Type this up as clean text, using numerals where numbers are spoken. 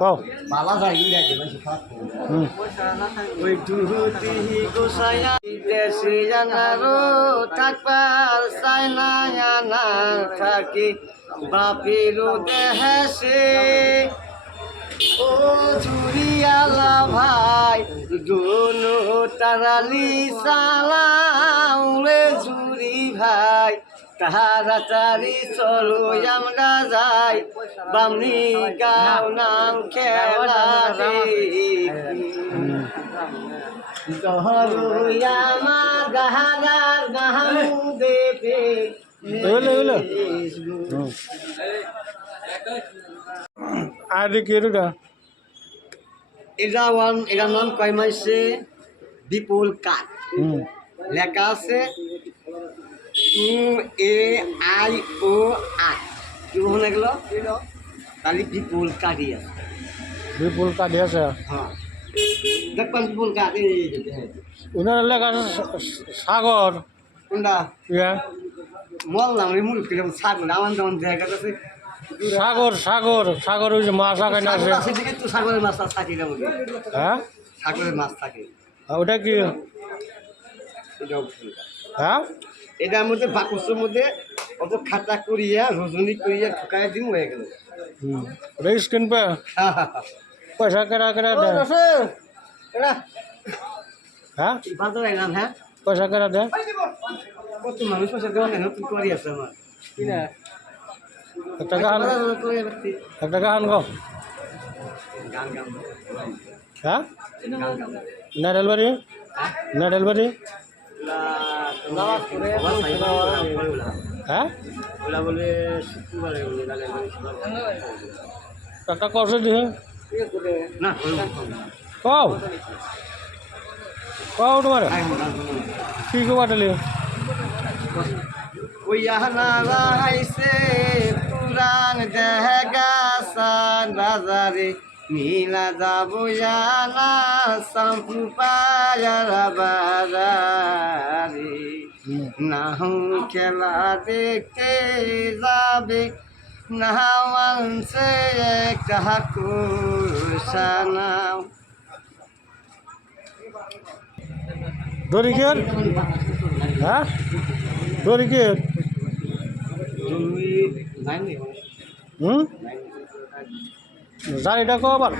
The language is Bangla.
কও বালা যায় ইংরেজি বেশি খারাপ ওই দুহুতি গোসাইয়া দেশে জানারো থাকবার চাই না জানার থাকি বাপেরও দেহেছে ও চুরিয়ালা ভাই দোনো তারালি সালাউরে জুরি ভাই তাড়াতাড়ি চলো আমরা যাই বামনি গাও নাম খেলা আমার গাহাগার গাহামু দেবে আর কি এটার নাম কয় মাসে বিপুল কাঠ লেখা আছে UAIO8 কি বলে গেল তাহলে বিপুল কাঠই আছে বিপুল কাঠি আছে হ্যাঁ দেখবেন বিপুল কাঠ ওনার লেখা সাগর কোনটা ইয়া বললাম রে মুরুখ কিরকম সাগর আমার যেমন জায়গা আছে সাগর সাগর সাগর ওই যে মাছ আঁকায় না আছে তো সাগরের মাছ থাকে না বলি হ্যাঁ সাগরের মাছ থাকে ওটা কি হ্যাঁ এটার মধ্যে বাকসের মধ্যে অত খাতা করিয়া রজনী করিয়া ঢুকাই দিন হয়ে গেল ওটা স্ক্রিন পে পয়সা কেনা কেনা দেয় হ্যাঁ বাজার এলাম হ্যাঁ পয়সা কেনা দেয় কত মানুষ পয়সা দেওয়া কেন তুই করি আছে আমার একটা গান গো গান গান হ্যাঁ গান গান নাইডাল বাড়ি নাইডাল বাড়ি হ্যাঁ ওলা বলে শুক্রবারে একটা কষে দিয়ে না কও কও তোমার কি কো বাটালি ওই আহনারা হাইছে পুরান দেহগাসান বাজারে নীলা যাবো জানা শাম্পু পায়ারা বাজারে নাহু খেলা দেখতে যাবে না মানছে একটা কুসানাও দড়ি কে হ্যাঁ দড়ি কে জানিটা কো আবার